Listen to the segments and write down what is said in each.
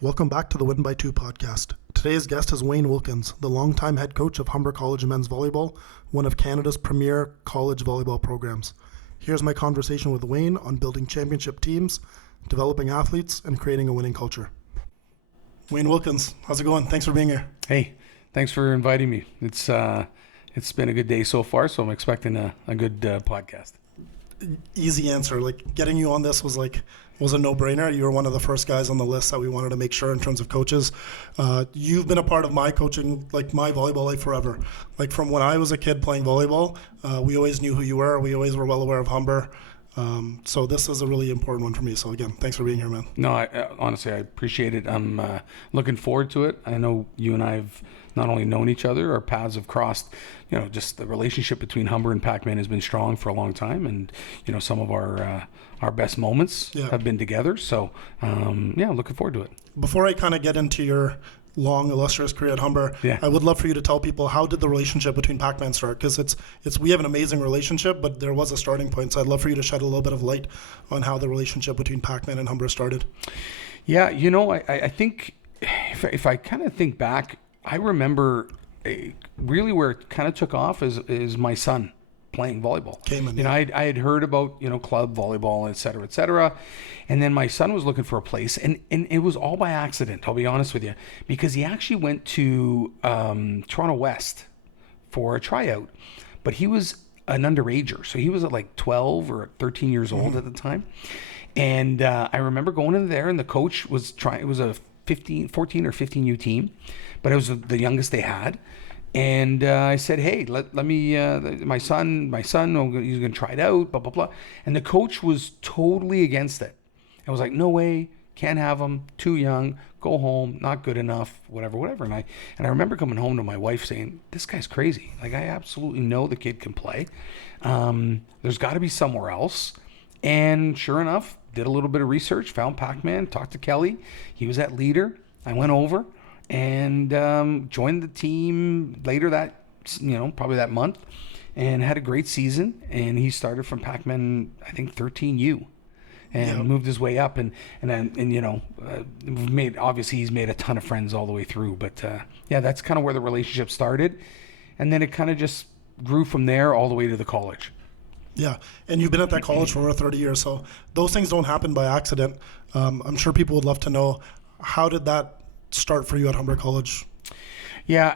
Welcome back to the Win by Two podcast. Today's guest is Wayne Wilkins, the longtime head coach of Humber College men's volleyball, one of Canada's premier college volleyball programs. Here's my conversation with Wayne on building championship teams, developing athletes, and creating a winning culture. Wayne Wilkins, how's it going? Thanks for being here. Hey, thanks for inviting me. It's been a good day so far, so I'm expecting a good podcast. Easy answer. Like, getting you on this was a no-brainer. You were one of the first guys on the list that we wanted to make sure in terms of coaches. You've been a part of my coaching, like my volleyball life forever. Like from when I was a kid playing volleyball, we always knew who you were. We always were well aware of Humber. So this is a really important one for me. So again, thanks for being here, man. No, honestly, I appreciate it. I'm looking forward to it. I know you and I have not only known each other, our paths have crossed. Just the relationship between Humber and Pac-Man has been strong for a long time, and some of our best moments have been together. So looking forward to it. Before I kind of get into your long, illustrious career at Humber, I would love for you to tell people, how did the relationship between Pac-Man start? Because we have an amazing relationship, but there was a starting point. So I'd love for you to shed a little bit of light on how the relationship between Pac-Man and Humber started. Yeah, I think if I kind of think back, I remember really where it kind of took off is my son playing volleyball. I had heard about club volleyball, et cetera, and then my son was looking for a place, and it was all by accident, I'll be honest with you, because he actually went to Toronto West for a tryout, but he was an underager, so he was at like 12 or 13 years old at the time, and I remember going in there, and the coach was trying. It was a 14 or 15U team, but it was the youngest they had. And I said, hey, let me, my son, he's going to try it out, blah, blah, blah. And the coach was totally against it. I was like, no way, can't have him, too young, go home, not good enough, whatever. And I remember coming home to my wife saying, this guy's crazy. Like, I absolutely know the kid can play. There's got to be somewhere else. And sure enough, did a little bit of research, found Pac-Man, talked to Kelly. He was at Leader. I went over and joined the team later probably that month, and had a great season. And he started from Pac-Man, I think 13U, and moved his way up. And he's made a ton of friends all the way through. But that's kind of where the relationship started, and then it kind of just grew from there all the way to the college. Yeah, and you've been at that college for over 30 years, so those things don't happen by accident. I'm sure people would love to know, how did that start for you at Humber College? Yeah,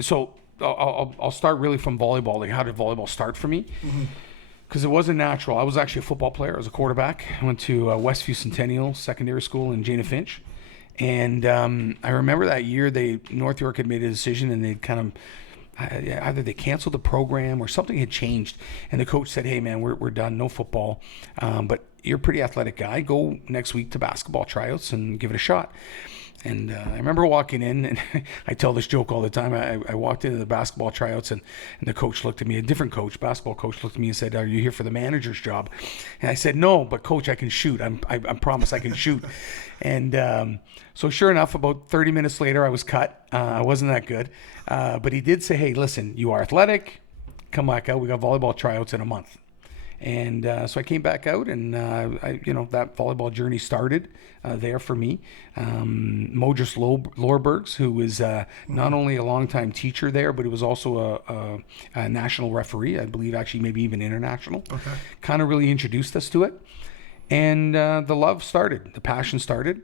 so I'll start really from volleyball. Like, how did volleyball start for me? Because it wasn't natural. I was actually a football player. I was a quarterback. I went to Westview Centennial Secondary School in Jane Finch, and I remember that year North York had made a decision, and they'd kind of either they canceled the program or something had changed, and the coach said, hey man, we're done, no football, but you're a pretty athletic guy, go next week to basketball tryouts and give it a shot. And I remember walking in, and I tell this joke all the time. I walked into the basketball tryouts, and the coach looked at me, a different coach, basketball coach, looked at me and said, are you here for the manager's job? And I said, no, but coach, I can shoot. I promise I can shoot. And so sure enough, about 30 minutes later, I was cut. I wasn't that good. But he did say, hey, listen, you are athletic. Come back out. We got volleyball tryouts in a month. And so I came back out, and that volleyball journey started there for me. Modris Lorbergs, who was not only a longtime teacher there, but he was also a national referee, I believe, actually maybe even international. Okay. Kind of really introduced us to it. And the love started, the passion started.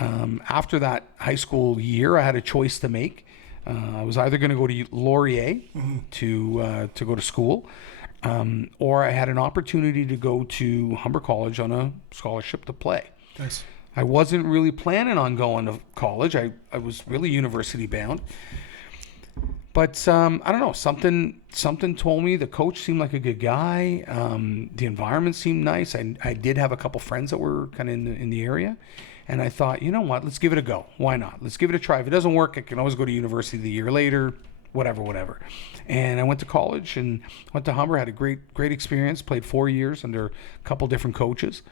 After that high school year, I had a choice to make. I was either going to go to Laurier to go to school, or I had an opportunity to go to Humber College on a scholarship to play. Nice. I wasn't really planning on going to college. I was really university bound. But I don't know, something told me the coach seemed like a good guy. The environment seemed nice. I did have a couple friends that were kind of in the area. And I thought, you know what, let's give it a go. Why not? Let's give it a try. If it doesn't work, I can always go to university the year later, whatever. And I went to college and went to Humber, had a great experience, played 4 years under a couple different coaches,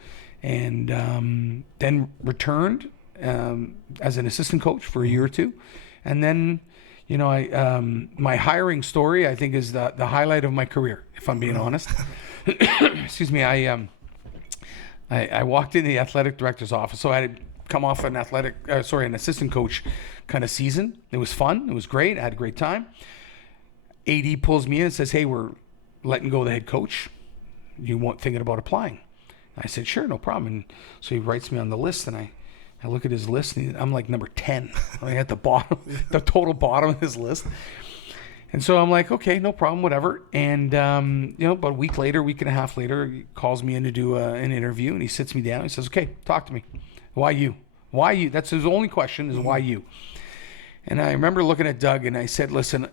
and then returned as an assistant coach for a year or two. And then, my hiring story, I think, is the highlight of my career, if I'm being honest. Excuse me, I walked into the athletic director's office. So I had come off an an assistant coach kind of season. It was fun. It was great. I had a great time. AD pulls me in and says, hey, we're letting go of the head coach. You want thinking about applying? I said, sure, no problem. And so he writes me on the list, and I look at his list, and I'm like number 10. I'm at the bottom, the total bottom of his list. And so I'm like, okay, no problem, whatever. And, about a week and a half later, he calls me in to do an interview, and he sits me down. He says, okay, talk to me. Why you? Why you? That's his only question, is why you? And I remember looking at Doug, and I said, listen,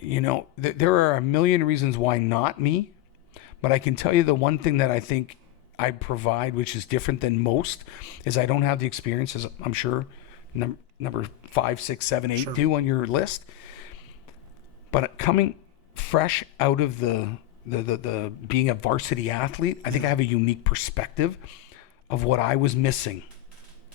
there are a million reasons why not me, but I can tell you the one thing that I think I provide, which is different than most, is I don't have the experiences, I'm sure, number 5, 6, 7, 8 Sure. do on your list. But coming fresh out of the being a varsity athlete, I think I have a unique perspective of what I was missing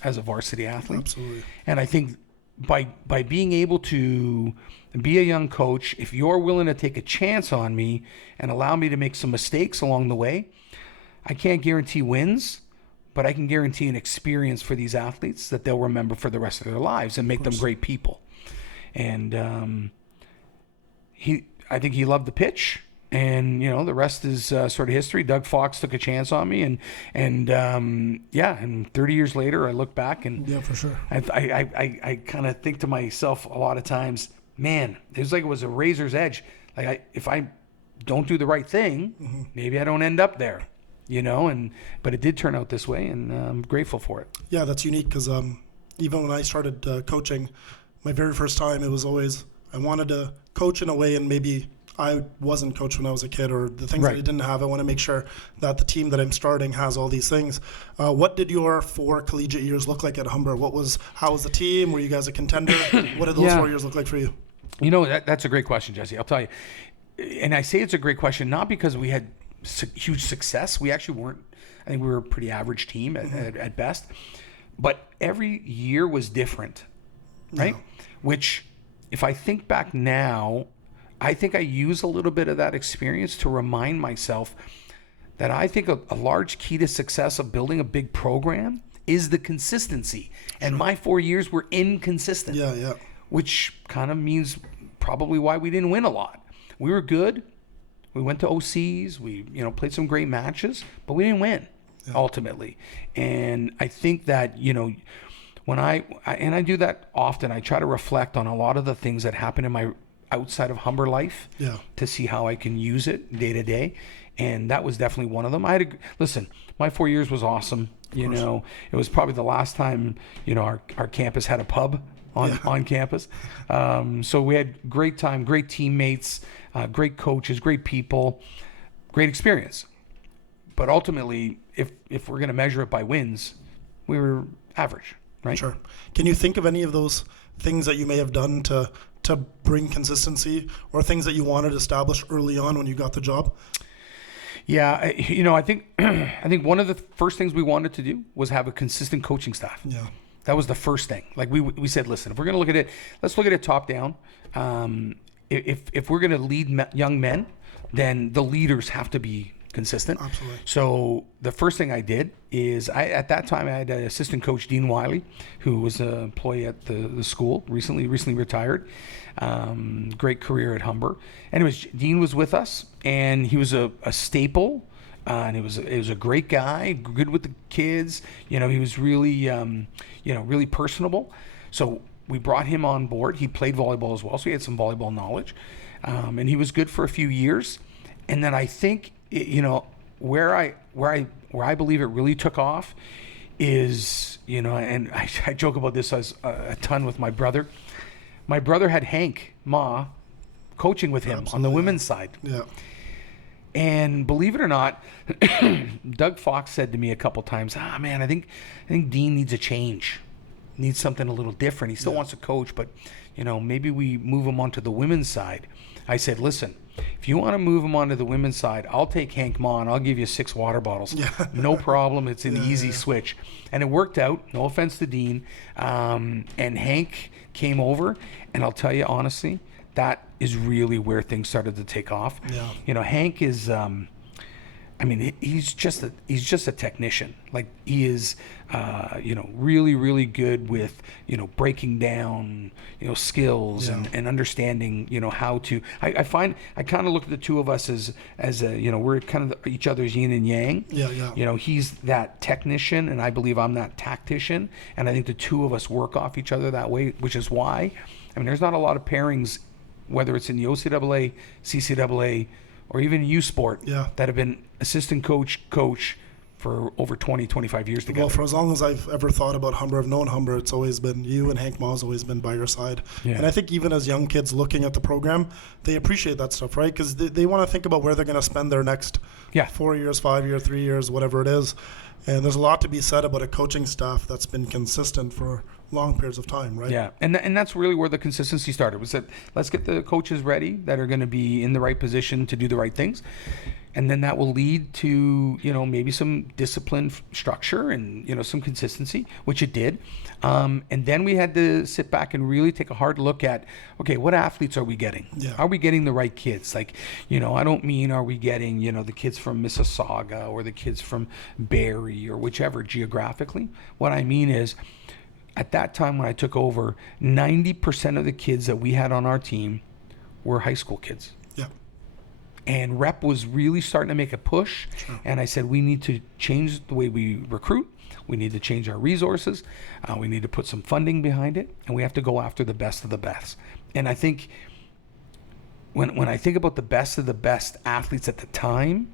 as a varsity athlete. Absolutely. And I think by being able to be a young coach, if you're willing to take a chance on me and allow me to make some mistakes along the way, I can't guarantee wins, but I can guarantee an experience for these athletes that they'll remember for the rest of their lives and make them great people. And I think he loved the pitch, and the rest is sort of history. Doug Fox took a chance on me, and 30 years later, I look back and Yeah, for sure. I kind of think to myself a lot of times, man, it was like it was a razor's edge. Like if I don't do the right thing, maybe I don't end up there. But it did turn out this way, and I'm grateful for it. Yeah, that's unique because even when I started coaching, my very first time, it was always I wanted to coach in a way, and maybe I wasn't coached when I was a kid, or the things that I didn't have. I want to make sure that the team that I'm starting has all these things. What did your 4 collegiate years look like at Humber? How was the team? Were you guys a contender? What did those 4 years look like for you? That's a great question, Jesse. I'll tell you. And I say it's a great question, not because we had huge success. We actually weren't. I think we were a pretty average team at best. But every year was different, right? Yeah. Which, if I think back now, I think I use a little bit of that experience to remind myself that I think a large key to success of building a big program is the consistency. And my 4 years were inconsistent. Yeah. Which kind of means probably why we didn't win a lot. We were good. We went to OCs. We, played some great matches, but we didn't win ultimately. And I think that, when I do that often, I try to reflect on a lot of the things that happen in my outside of Humber life to see how I can use it day to day. And that was definitely one of them. Listen, my 4 years was awesome. It was probably the last time, our campus had a pub on campus. So we had great time, great teammates, great coaches, great people, great experience. But ultimately, if we're going to measure it by wins, we were average, right? Sure. Can you think of any of those things that you may have done to bring consistency, or things that you wanted to establish early on when you got the job? Yeah, I think one of the first things we wanted to do was have a consistent coaching staff. Yeah. That was the first thing. Like we said, listen, if we're going to look at it, let's look at it top down. If we're going to lead young men, then the leaders have to be consistent. Absolutely. So the first thing I did is at that time I had an assistant coach, Dean Wiley, who was an employee at the school, recently retired. Great career at Humber. Anyways, Dean was with us, and he was a staple. And he was a great guy, good with the kids. He was really, really personable. So we brought him on board. He played volleyball as well, so he had some volleyball knowledge. And he was good for a few years. And then I think, where I believe it really took off is, and I joke about this as a ton with my brother. My brother had Hank Ma coaching with him on the women's side. Yeah. And believe it or not, Doug Fox said to me a couple times, man, I think Dean needs a change, needs something a little different. He still wants to coach, but maybe we move him onto the women's side. I said, listen, if you want to move him onto the women's side, I'll take Hank Ma and I'll give you 6 water bottles. Yeah. No problem. It's an easy switch. And it worked out. No offense to Dean. And Hank came over, and I'll tell you honestly, that is really where things started to take off. Yeah. Hank is I mean, he's just a technician. Like, he is, really, really good with, breaking down, skills and understanding, how to. I find I kind of look at the two of us as we're kind of each other's yin and yang. Yeah. He's that technician, and I believe I'm that tactician, and I think the two of us work off each other that way, which is why, I mean, there's not a lot of pairings, whether it's in the OCAA, CCAA, or even U Sport, that have been assistant coach for over 20, 25 years together. Well, for as long as I've ever thought about Humber, I've known Humber, it's always been you, and Hank Ma's always been by your side. Yeah. And I think even as young kids looking at the program, they appreciate that stuff, right? Because they want to think about where they're going to spend their next 4 years, 5 years, 3 years, whatever it is. And there's a lot to be said about a coaching staff that's been consistent for long periods of time, right? Yeah, and that's really where the consistency started, was that let's get the coaches ready that are going to be in the right position to do the right things. And then that will lead to, maybe some discipline structure and, some consistency, which it did. And then we had to sit back and really take a hard look at, okay, what athletes are we getting? Yeah. Are we getting the right kids? Like, I don't mean are we getting, the kids from Mississauga or the kids from Barrie or whichever geographically. What I mean is, at that time when I took over, 90% of the kids that we had on our team were high school kids. Yeah. And rep was really starting to make a push. Sure. And I said, we need to change the way we recruit. We need to change our resources. We need to put some funding behind it. And we have to go after the best of the best. And I think when I think about the best of the best athletes at the time,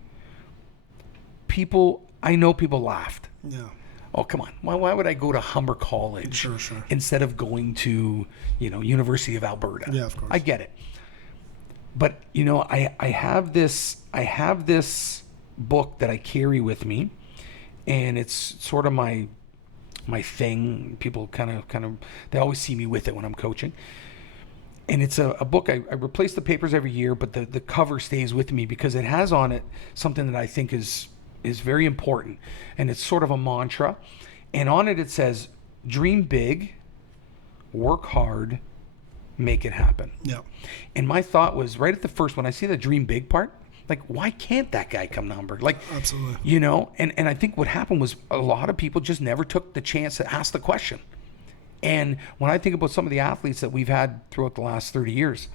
I know people laughed. Yeah. Oh, come on. Why would I go to Humber College Sure. instead of going to, University of Alberta? Yeah, of course. I get it. But, I have this book that I carry with me, and it's sort of my thing. People kind of they always see me with it when I'm coaching. And it's a book. I replace the papers every year, but the cover stays with me because it has on it something that I think is very important. And it's sort of a mantra. And on it says, dream big, work hard, make it happen. Yeah. And my thought was, right at the first, when I see the dream big part, like, why can't that guy come to Humber? Like, absolutely. And I think what happened was a lot of people just never took the chance to ask the question. And when I think about some of the athletes that we've had throughout the last 30 years,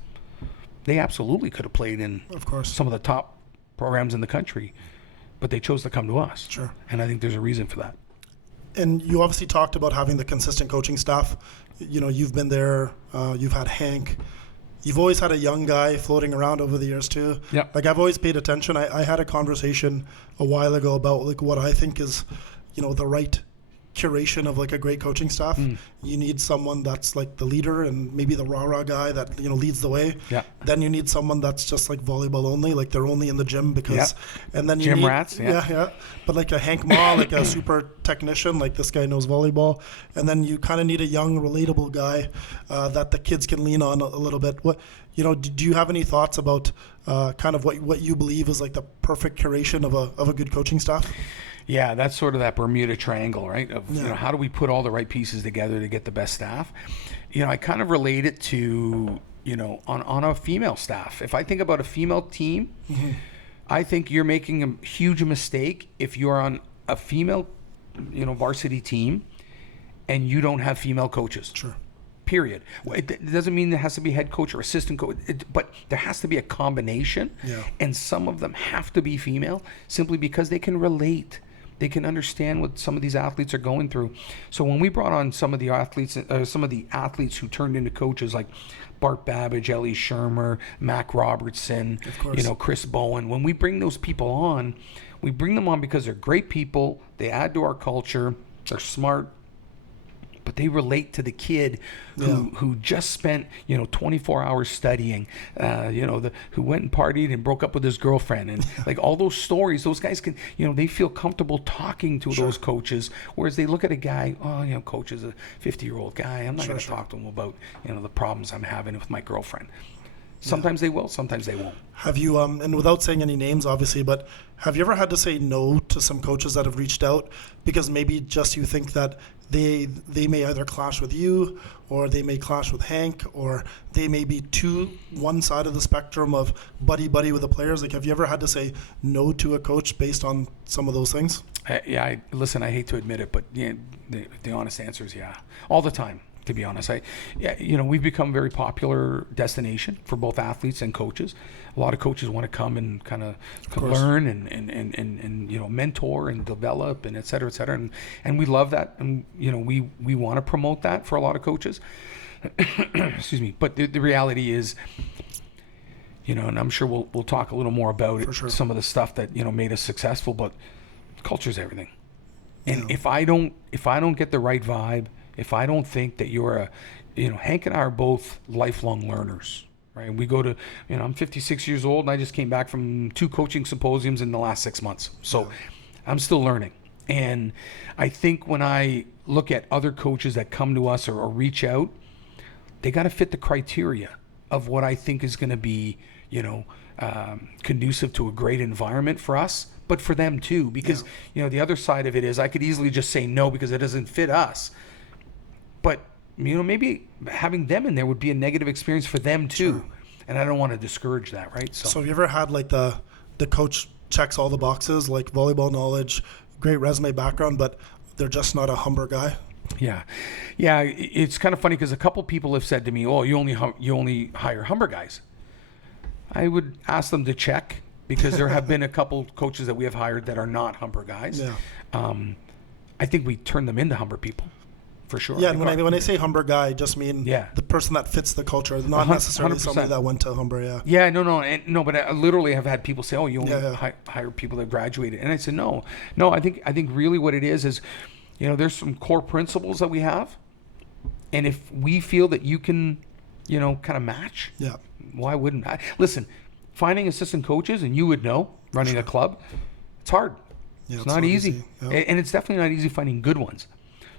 they absolutely could have played in, of course, some of the top programs in the country, but they chose to come to us. Sure. And I think there's a reason for that. And you obviously talked about having the consistent coaching staff. You've been there. You've had Hank. You've always had a young guy floating around over the years too. Yeah. Like, I've always paid attention. I had a conversation a while ago about like what I think is, the right curation of like a great coaching staff. You need someone that's like the leader and maybe the rah-rah guy that leads the way. Yeah. Then you need someone that's just like volleyball only, like they're only in the gym because and then you gym need, rats. Yeah. But like a Hank Ma, like a super technician, like this guy knows volleyball. And then you kind of need a young, relatable guy that the kids can lean on a little bit. What do you have any thoughts about kind of what you believe is like the perfect curation of a good coaching staff? Yeah, that's sort of that Bermuda Triangle, right? Of how do we put all the right pieces together to get the best staff? I kind of relate it to on a female staff. If I think about a female team, I think you're making a huge mistake if you're on a female, varsity team, and you don't have female coaches. Sure. Period. It doesn't mean there has to be head coach or assistant coach, but there has to be a combination. Yeah. And some of them have to be female simply because they can relate. They can understand what some of these athletes are going through. So when we brought on some of the athletes who turned into coaches, like Bart Babbage, Ellie Shermer, Mac Robertson, Chris Bowen, when we bring those people on, we bring them on because they're great people. They add to our culture. They're smart. But they relate to the kid who just spent 24 hours studying, who went and partied and broke up with his girlfriend, and like all those stories. Those guys can they feel comfortable talking to those coaches, whereas they look at a guy, coach is a 50-year-old guy. I'm not going to talk to him about the problems I'm having with my girlfriend. Sometimes they will, sometimes they won't. Have you, and without saying any names, obviously, but have you ever had to say no to some coaches that have reached out because maybe just you think that they may either clash with you, or they may clash with Hank, or they may be one side of the spectrum of buddy with the players? Like, have you ever had to say no to a coach based on some of those things? Listen, I hate to admit it, but the honest answer is yeah, all the time. To be honest, we've become a very popular destination for both athletes and coaches. A lot of coaches want to come and kind of learn and mentor and develop and et cetera, and we love that, and we want to promote that for a lot of coaches. Excuse me, but the reality is, and I'm sure we'll talk a little more about it, some of the stuff that made us successful, but culture is everything. And if I don't get the right vibe, if I don't think that you're Hank and I are both lifelong learners, right? We go to, I'm 56 years old and I just came back from 2 coaching symposiums in the last 6 months. So I'm still learning. And I think when I look at other coaches that come to us or reach out, they got to fit the criteria of what I think is going to be, conducive to a great environment for us, but for them too. Because, the other side of it is I could easily just say no because it doesn't fit us. But, maybe having them in there would be a negative experience for them too. Sure. And I don't want to discourage that, right? So have you ever had like the coach checks all the boxes, like volleyball knowledge, great resume background, but they're just not a Humber guy? Yeah. It's kind of funny because a couple people have said to me, "Oh, you only hire Humber guys." I would ask them to check because there have been a couple coaches that we have hired that are not Humber guys. Yeah. I think we turn them into Humber people. For sure. Yeah, and when I say Humber guy, I just mean the person that fits the culture, not necessarily 100%. Somebody that went to Humber. Yeah. Yeah, no, but I literally have had people say, "Oh, you only hire people that graduated," and I said, "No. I think really what it is, there's some core principles that we have, and if we feel that you can, kind of match, why wouldn't I? Listen, finding assistant coaches, and you would know, running a club, it's hard. Yeah, it's not easy, and it's definitely not easy finding good ones.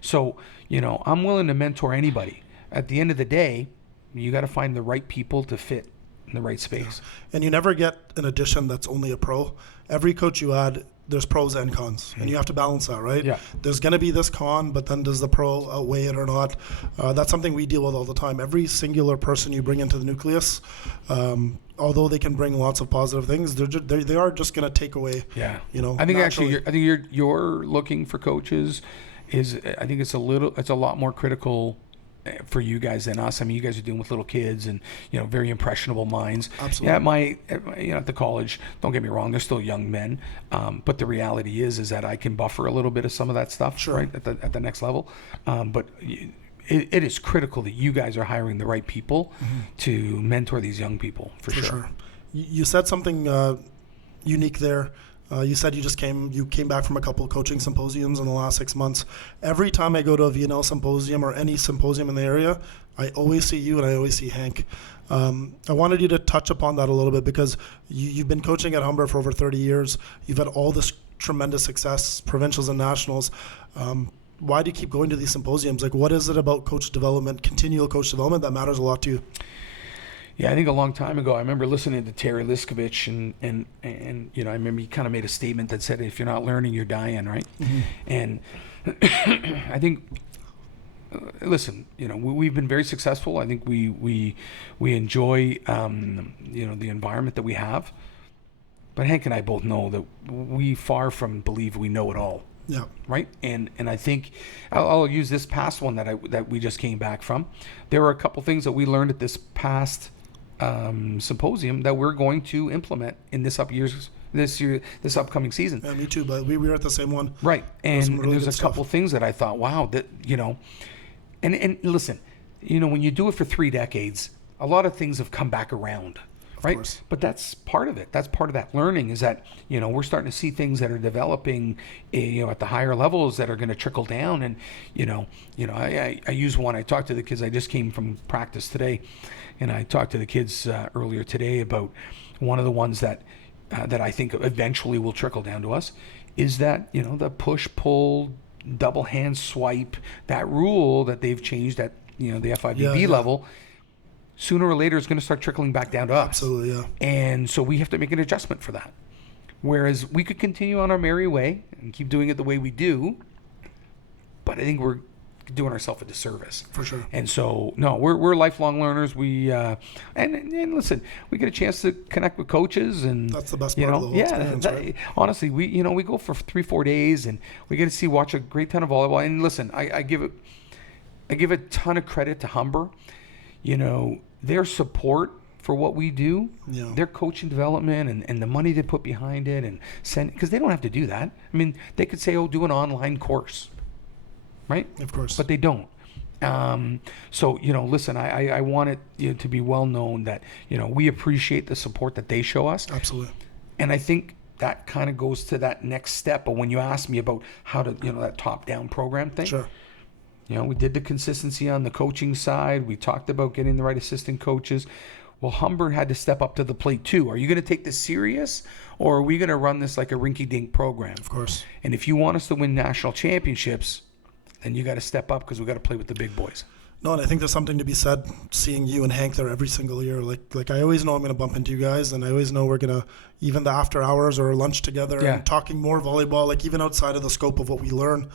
So, I'm willing to mentor anybody. At the end of the day, you got to find the right people to fit in the right space. Yeah. And you never get an addition that's only a pro. Every coach you add, there's pros and cons, and you have to balance that, right? Yeah. There's going to be this con, but then does the pro outweigh it or not? That's something we deal with all the time. Every singular person you bring into the nucleus, although they can bring lots of positive things, they are just going to take away. Yeah. I think naturally. You're looking for coaches. I think it's a lot more critical for you guys than us. I mean, you guys are dealing with little kids and very impressionable minds. Absolutely. Yeah, at the college, don't get me wrong, they're still young men, but the reality is that I can buffer a little bit of some of that stuff, sure, right, at the next level. But it is critical that you guys are hiring the right people to mentor these young people for sure. You said something unique there. You said you came back from a couple of coaching symposiums in the last 6 months. Every time I go to a VNL symposium or any symposium in the area, I always see you and I always see Hank. I wanted you to touch upon that a little bit because you've been coaching at Humber for over 30 years. You've had all this tremendous success, provincials and nationals. Why do you keep going to these symposiums? Like, what is it about coach development, continual coach development, that matters a lot to you? Yeah, I think a long time ago, I remember listening to Terry Liskovich, and I remember he kind of made a statement that said, if you're not learning, you're dying, right? Mm-hmm. And I think, listen, we've been very successful. I think we enjoy, the environment that we have. But Hank and I both know that we far from believe we know it all. Yeah. Right. And I think I'll use this past one that we just came back from. There were a couple things that we learned at this past symposium that we're going to implement in this upcoming season. Yeah, me too. But we were at the same one. Right. And really there's a couple things that I thought, wow, that and listen, when you do it for 3 decades, a lot of things have come back around. Right. But that's part of it. That's part of that learning is that, we're starting to see things that are developing, at the higher levels that are going to trickle down. And, I use one. I talked to the kids. I just came from practice today, and I talked to the kids earlier today about one of the ones that I think eventually will trickle down to us is that, the push, pull, double hand swipe, that rule that they've changed at, the FIVB level. sooner or later it's going to start trickling back down to us. Absolutely, yeah. And so we have to make an adjustment for that. Whereas we could continue on our merry way and keep doing it the way we do, but I think we're doing ourselves a disservice. For sure. And so, no, we're lifelong learners. We and listen, we get a chance to connect with coaches, and that's the best part of the whole experience, right? Honestly, we go for 3-4 days, and we get to watch a great ton of volleyball. And listen, I give a ton of credit to Humber. Their support for what we do, their coaching development and the money they put behind it, and because they don't have to do that. I mean, they could say, do an online course. Right? Of course. But they don't. So, listen, I want it to be well known that, we appreciate the support that they show us. Absolutely. And I think that kind of goes to that next step. But when you ask me about how to, that top-down program thing. Sure. We did the consistency on the coaching side. We talked about getting the right assistant coaches. Well, Humber had to step up to the plate too. Are you going to take this serious, or are we going to run this like a rinky-dink program? Of course. And if you want us to win national championships, then you got to step up, because we got to play with the big boys. No, and I think there's something to be said seeing you and Hank there every single year. Like I always know I'm going to bump into you guys, and I always know we're going to, even the after hours or lunch together and talking more volleyball, like even outside of the scope of what we learn.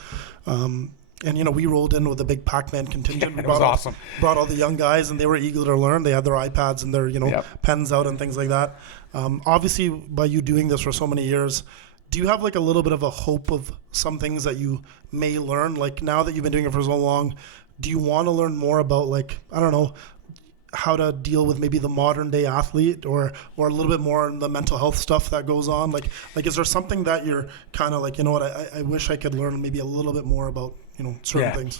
And, we rolled in with a big Pac-Man contingent. It was awesome. Brought all the young guys, and they were eager to learn. They had their iPads and their, pens out and things like that. Obviously, by you doing this for so many years, do you have like a little bit of a hope of some things that you may learn? Like now that you've been doing it for so long, do you want to learn more about, like, I don't know, how to deal with maybe the modern day athlete, or a little bit more on the mental health stuff that goes on? Like is there something that you're kind of like, I wish I could learn maybe a little bit more about, certain things?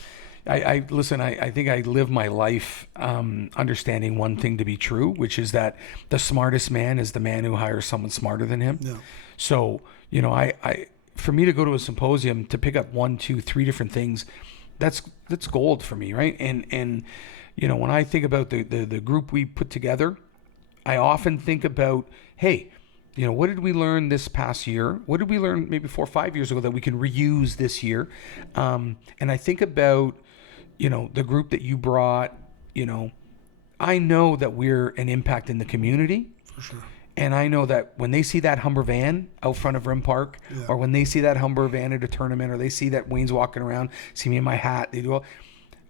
Listen, I think I live my life understanding one thing to be true, which is that the smartest man is the man who hires someone smarter than him. Yeah. So, for me to go to a symposium to pick up 1, 2, 3 different things, that's gold for me, right? And when I think about the group we put together, I often think about, hey, what did we learn this past year? What did we learn maybe 4 or 5 years ago that we can reuse this year? And I think about, the group that you brought. I know that we're an impact in the community. For sure. And I know that when they see that Humber van out front of Rim Park, or when they see that Humber van at a tournament, or they see that Wayne's walking around, see me in my hat, they do all,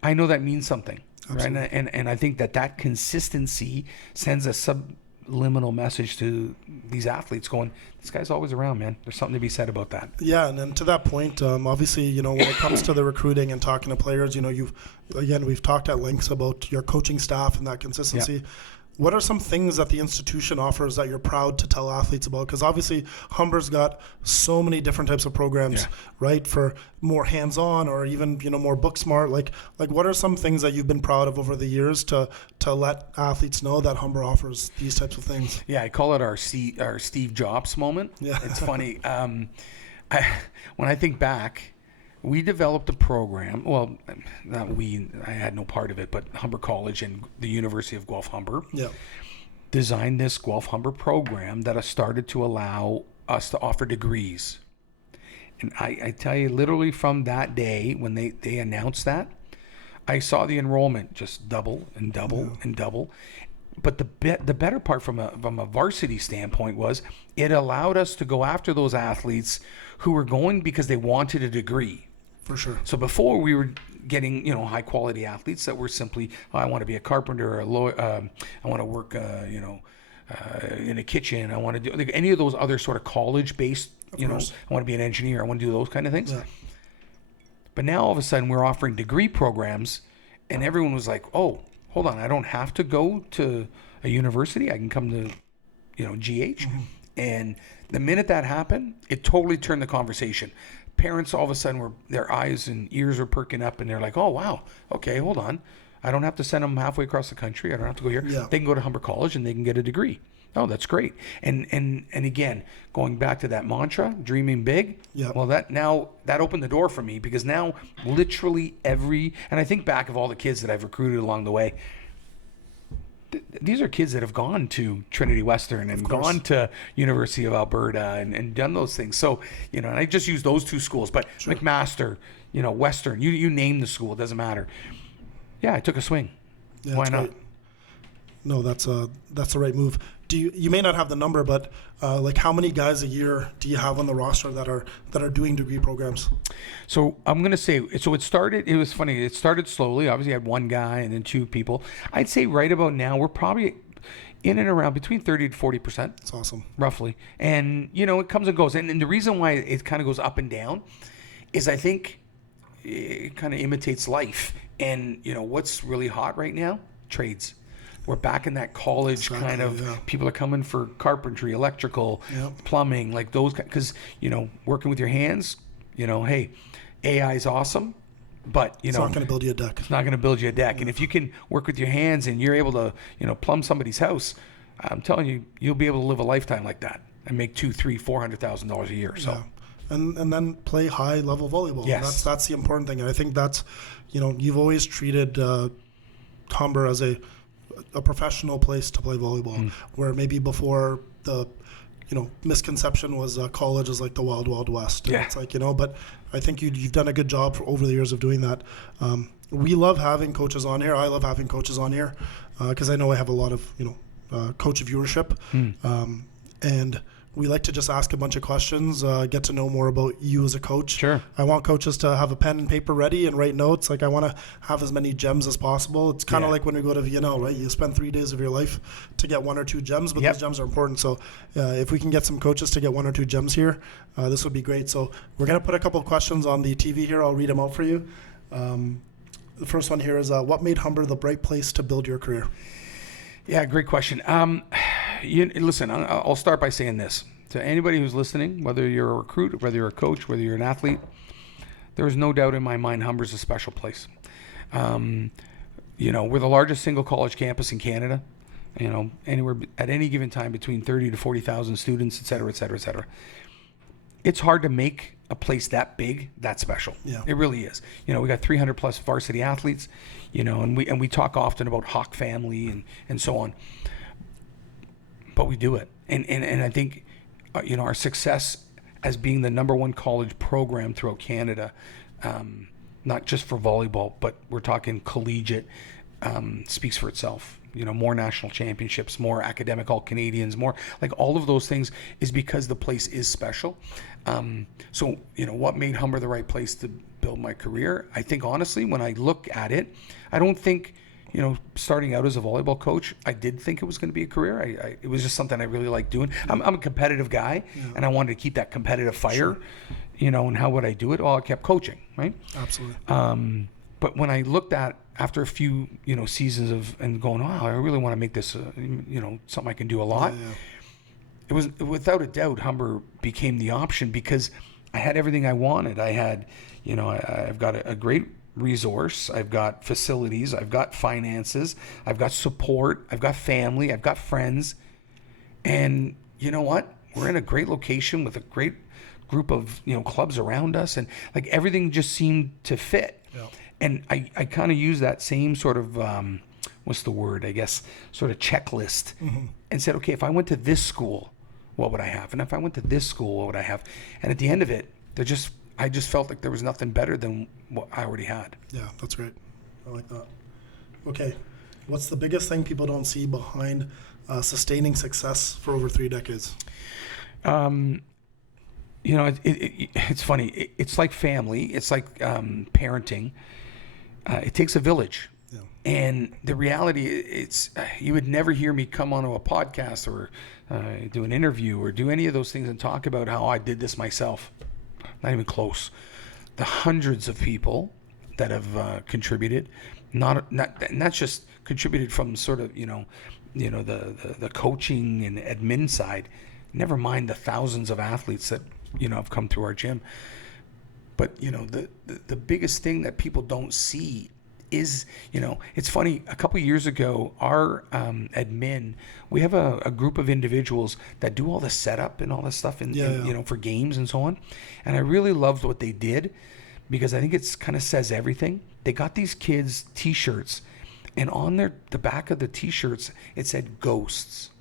I know that means something. Absolutely. Right? And I think that consistency sends a subliminal message to these athletes going, this guy's always around, man. There's something to be said about that. Yeah, and then to that point, obviously, when it comes to the recruiting and talking to players, we've talked at length about your coaching staff and that consistency. Yeah. What are some things that the institution offers that you're proud to tell athletes about? Because obviously Humber's got so many different types of programs, right? For more hands-on or even, more book smart. Like what are some things that you've been proud of over the years to let athletes know that Humber offers these types of things? Yeah, I call it our Steve Jobs moment. Yeah. It's funny. When I think back, we developed a program. Well, not we. I had no part of it, but Humber College and the University of Guelph Humber designed this Guelph Humber program that started to allow us to offer degrees. And I tell you, literally from that day when they announced that, I saw the enrollment just double and double and double. But the better part from a varsity standpoint was it allowed us to go after those athletes who were going because they wanted a degree. For sure. So before we were getting, high quality athletes that were simply, I want to be a carpenter or a lawyer, I want to work, in a kitchen. I want to do any of those other sort of college based, I want to be an engineer. I want to do those kind of things. Yeah. But now all of a sudden we're offering degree programs, and everyone was like, oh, hold on, I don't have to go to a university. I can come to, GH. Mm-hmm. And the minute that happened, it totally turned the conversation. Parents all of a sudden their eyes and ears were perking up, and they're like, oh, wow, okay, hold on. I don't have to send them halfway across the country. I don't have to go here. Yeah. They can go to Humber College and they can get a degree. Oh, that's great. And again, going back to that mantra, dreaming big. Yeah. Well, that opened the door for me, because now literally and I think back of all the kids that I've recruited along the way, these are kids that have gone to Trinity Western and gone to University of Alberta and done those things. So, and I just use those two schools, but sure. McMaster, Western, you name the school, it doesn't matter. Yeah, I took a swing. Yeah, why not? Great. No, that's the right move. You may not have the number, but like how many guys a year do you have on the roster that are doing degree programs? So I'm going to say, so it was funny. It started slowly. Obviously, I had one guy and then two people. I'd say right about now, we're probably in and around between 30 to 40%. That's awesome. Roughly. And, it comes and goes. And the reason why it kind of goes up and down is I think it kind of imitates life. And, what's really hot right now? Trades. We're back in that college kind of, people are coming for carpentry, electrical, plumbing, like those, because, working with your hands, hey, AI is awesome, but, it's not going to build you a deck. It's not going to build you a deck. And if you can work with your hands and you're able to, plumb somebody's house, I'm telling you, you'll be able to live a lifetime like that and make $200,000-$400,000 a year. So. Yeah. And then play high level volleyball. Yes. That's the important thing. And I think that's, you've always treated Humber as a professional place to play volleyball, where maybe before the misconception was college is like the wild west. And it's like, but I think you've done a good job over the years of doing that. We love having coaches on here. I love having coaches on here because I know I have a lot of coach viewership, and we like to just ask a bunch of questions, get to know more about you as a coach. Sure. I want coaches to have a pen and paper ready and write notes. Like I want to have as many gems as possible. It's kind of like when we go to VNL, right? You spend 3 days of your life to get 1 or 2 gems, but those gems are important. So if we can get some coaches to get 1 or 2 gems here, this would be great. So we're going to put a couple of questions on the TV here. I'll read them out for you. The first one here is, what made Humber the right place to build your career? Yeah, great question. Listen, I'll start by saying this. To anybody who's listening, whether you're a recruit, whether you're a coach, whether you're an athlete, there is no doubt in my mind Humber's a special place. We're the largest single college campus in Canada. Anywhere at any given time between 30 to 40,000 students, et cetera, et cetera, et cetera. It's hard to make a place that big, that special. Yeah. It really is. We got 300 plus varsity athletes, and we talk often about Hawk family and so on. But we do it. And I think, our success as being the number 1 college program throughout Canada, not just for volleyball, but we're talking collegiate, speaks for itself. More national championships, more academic All-Canadians, more like all of those things is because the place is special. So, what made Humber the right place to build my career? I think honestly, when I look at it, I don't think, starting out as a volleyball coach, I did think it was going to be a career. It was just something I really liked doing. I'm a competitive guy, and I wanted to keep that competitive fire, and how would I do it? Well, I kept coaching, right? Absolutely. But when I looked at, after a few, seasons and going, wow, I really want to make this, something I can do a lot. It was, without a doubt, Humber became the option because I had everything I wanted. I had, I've got a great resource, I've got facilities, I've got finances, I've got support, I've got family, I've got friends, and you know what? We're in a great location with a great group of clubs around us, and like everything just seemed to fit. And I kind of use that same sort of what's the word? I guess sort of checklist, and said, okay, if I went to this school, what would I have? And if I went to this school, what would I have? And at the end of it, I just felt like there was nothing better than what I already had. Yeah, that's great. I like that. Okay, what's the biggest thing people don't see behind sustaining success for over 3 decades? It's funny. It's like family. It's like parenting. It takes a village. Yeah. And the reality, you would never hear me come onto a podcast or do an interview or do any of those things and talk about how I did this myself. Not even close. The hundreds of people that have contributed, not just contributed from sort of the coaching and admin side. Never mind the thousands of athletes that have come through our gym. But the biggest thing that people don't see is, it's funny, a couple years ago, our admin, we have a group of individuals that do all the setup and all this stuff for games and so on. And I really loved what they did because I think it's kind of says everything. They got these kids t-shirts, and on the back of the t-shirts, it said ghosts.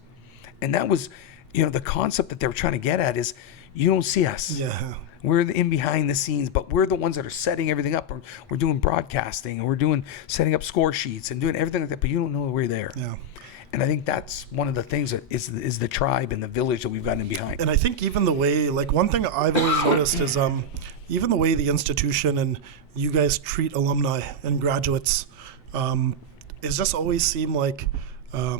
And that was, the concept that they were trying to get at is, you don't see us. Yeah. We're in behind the scenes, but we're the ones that are setting everything up. We're doing broadcasting, and we're setting up score sheets and doing everything like that, but you don't know we're there. Yeah. And I think that's one of the things that is the tribe and the village that we've gotten behind. And I think even the way, like one thing I've always noticed is even the way the institution and you guys treat alumni and graduates is just always seem like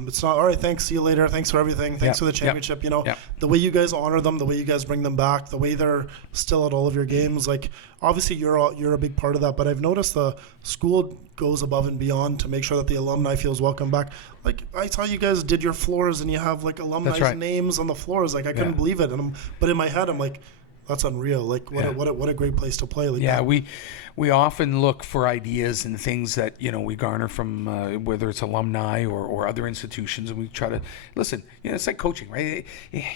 it's not, all right, thanks, see you later, thanks for everything, thanks for the championship. You know, the way you guys honor them, the way you guys bring them back, the way they're still at all of your games. Like obviously you're a big part of that, but I've noticed the school goes above and beyond to make sure that the alumni feels welcome back. Like I saw you guys did your floors and you have like alumni's names on the floors. Like I couldn't believe it. But in my head I'm like, that's unreal. Like what a great place to play. Like we often look for ideas and things that we garner from whether it's alumni or other institutions, and we try to listen. It's like coaching, right?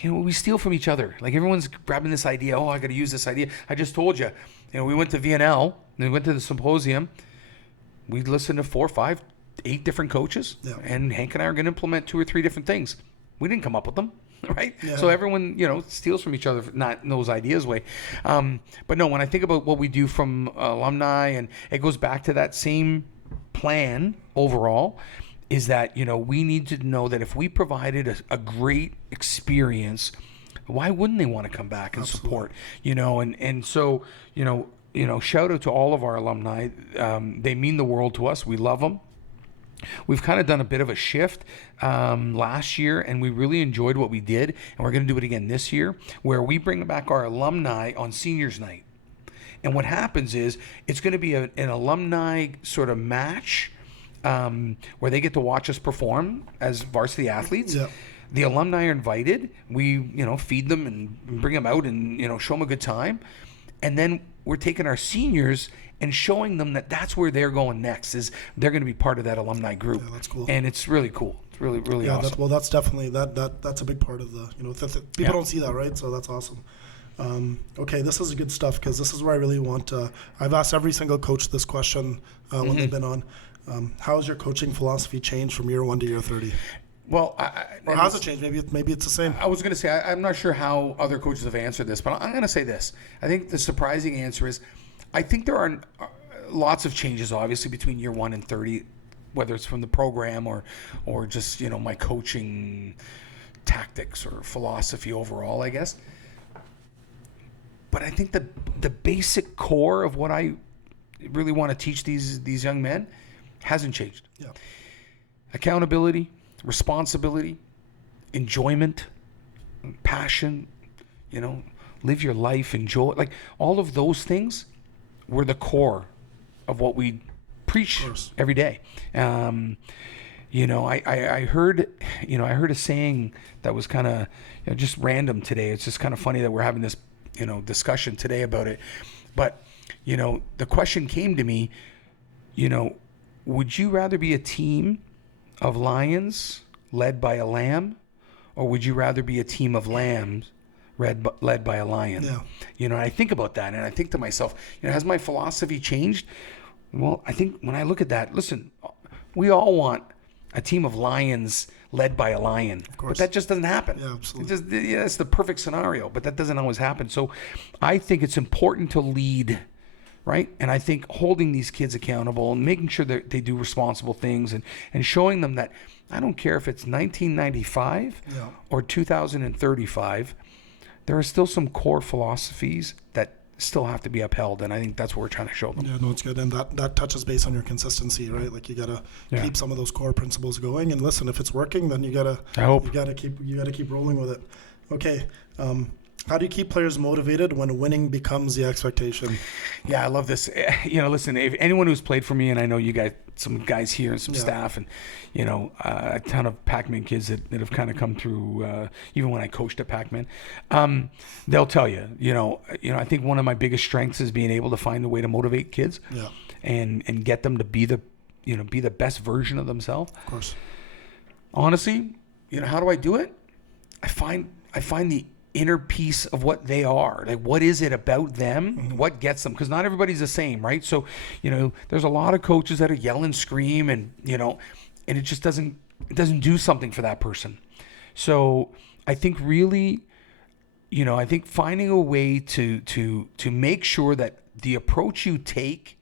We steal from each other. Like everyone's grabbing this idea. Oh, I got to use this idea. I just told you. We went to VNL and we went to the symposium. We listened to 4, 5, 8 different coaches, and Hank and I are going to implement 2 or 3 different things. We didn't come up with them. Right. Yeah. So everyone, steals from each other, not in those ideas way. But no, when I think about what we do from alumni, and it goes back to that same plan overall, is that, we need to know that if we provided a great experience, why wouldn't they want to come back and support, and so, shout out to all of our alumni. They mean the world to us. We love them. We've kind of done a bit of a shift last year, and we really enjoyed what we did, and we're going to do it again this year, where we bring back our alumni on seniors night. And what happens is it's going to be an alumni sort of match where they get to watch us perform as varsity athletes. Yeah. The alumni are invited. We feed them and bring them out and show them a good time, and then we're taking our seniors and showing them that that's where they're going next, is they're going to be part of that alumni group. Yeah, that's cool. And it's really cool. It's really, really awesome. That's definitely, that's a big part of the, people don't see that, right? So that's awesome. Okay, this is good stuff, because this is where I really want to, I've asked every single coach this question when they've been on. How has your coaching philosophy changed from year 1 to year 30? Well, or has it changed? Maybe it's the same. I was going to say, I'm not sure how other coaches have answered this, but I'm going to say this. I think the surprising answer is, I think there are lots of changes, obviously, between year 1 and 30, whether it's from the program or just, my coaching tactics or philosophy overall, I guess. But I think the basic core of what I really want to teach these young men hasn't changed. Yeah. Accountability, responsibility, enjoyment, passion, live your life, enjoy, like all of those things were the core of what we preach every day. I heard a saying that was kind of just random today. It's just kind of funny that we're having this discussion today about it. But the question came to me, would you rather be a team of lions led by a lamb, or would you rather be a team of lambs led by a lion? Yeah. I think about that, and I think to myself, has my philosophy changed? Well, I think when I look at that, listen, we all want a team of lions led by a lion, but that just doesn't happen. Yeah, absolutely. It's the perfect scenario, but that doesn't always happen. So I think it's important to lead, right? And I think holding these kids accountable and making sure that they do responsible things and showing them that I don't care if it's 1995 or 2035, there are still some core philosophies that still have to be upheld, and I think that's what we're trying to show them. Yeah, no, it's good, and that touches base on your consistency, right? Like you gotta keep some of those core principles going, and listen, if it's working, then you gotta keep rolling with it. Okay, how do you keep players motivated when winning becomes the expectation? Yeah, I love this. Listen, if anyone who's played for me, and I know you guys, some guys here and some staff, and a ton of Pac-Man kids that have kind of come through, even when I coached at Pac-Man, they'll tell you, I think one of my biggest strengths is being able to find a way to motivate kids, and get them to be the best version of themselves. Of course. Honestly, how do I do it? I find the inner piece of what they are. Like, what is it about them? Mm-hmm. What gets them? Because not everybody's the same, right? So, there's a lot of coaches that are yell and scream, and it just doesn't do something for that person. So I think really, I think finding a way to make sure that the approach you take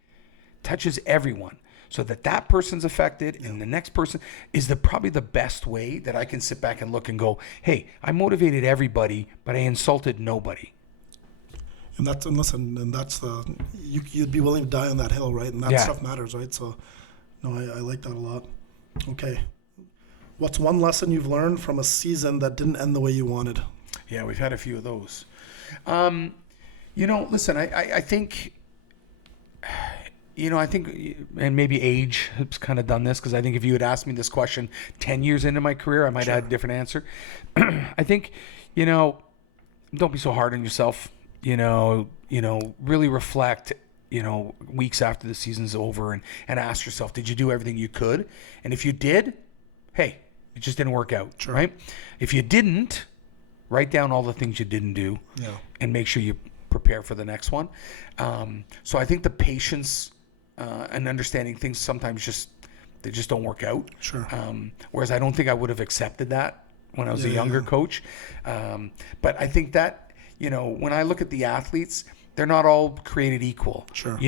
touches everyone. so that person's affected and the next person is probably the best way that I can sit back and look and go, hey, I motivated everybody, but I insulted nobody. And that's you'd be willing to die on that hill, right? And that stuff matters, right? So, no, I like that a lot. Okay. What's one lesson you've learned from a season that didn't end the way you wanted? Yeah, we've had a few of those. Listen, I think, and maybe age has kind of done this, because I think if you had asked me this question 10 years into my career, I might have had a different answer. I think, don't be so hard on yourself. Really reflect, weeks after the season's over and ask yourself, did you do everything you could? And if you did, hey, it just didn't work out, right? If you didn't, write down all the things you didn't do and make sure you prepare for the next one. So I think the patience and understanding things sometimes they just don't work out. Sure. Whereas I don't think I would have accepted that when I was a younger coach. But I think that, when I look at the athletes, they're not all created equal. Sure.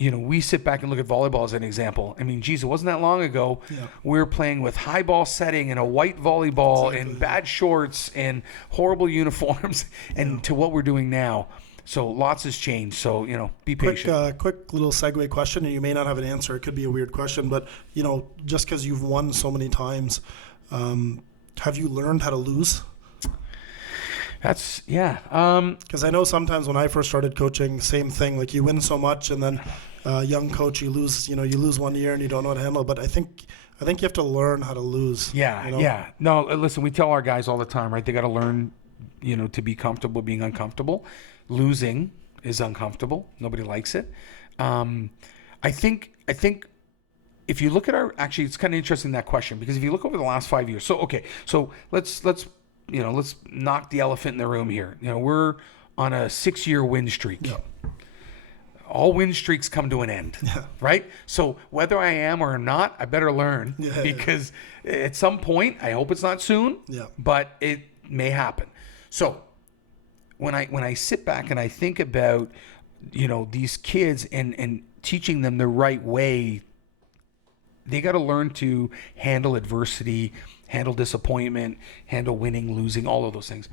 We sit back and look at volleyball as an example. I mean, geez, it wasn't that long ago. We were playing with high ball setting and a white volleyball and bad shorts and horrible uniforms and to what we're doing now. So lots has changed. So, be patient. Quick little segue question, and you may not have an answer. It could be a weird question, but, just because you've won so many times, have you learned how to lose? That's, because I know sometimes when I first started coaching, same thing. Like, you win so much, and then young coach, you lose 1 year and you don't know how to handle it. But I think you have to learn how to lose. Yeah. No, listen, we tell our guys all the time, right? They got to learn, to be comfortable being uncomfortable. Losing is uncomfortable. Nobody likes it. I think if you look at actually, it's kind of interesting, that question, because if you look over the last 5 years, so let's knock the elephant in the room here. We're on a 6-year win streak. Yeah. All win streaks come to an end, right? So whether I am or not, I better learn because at some point, I hope it's not soon, but it may happen. So when I sit back and I think about, these kids and teaching them the right way, they got to learn to handle adversity, handle disappointment, handle winning, losing, all of those things.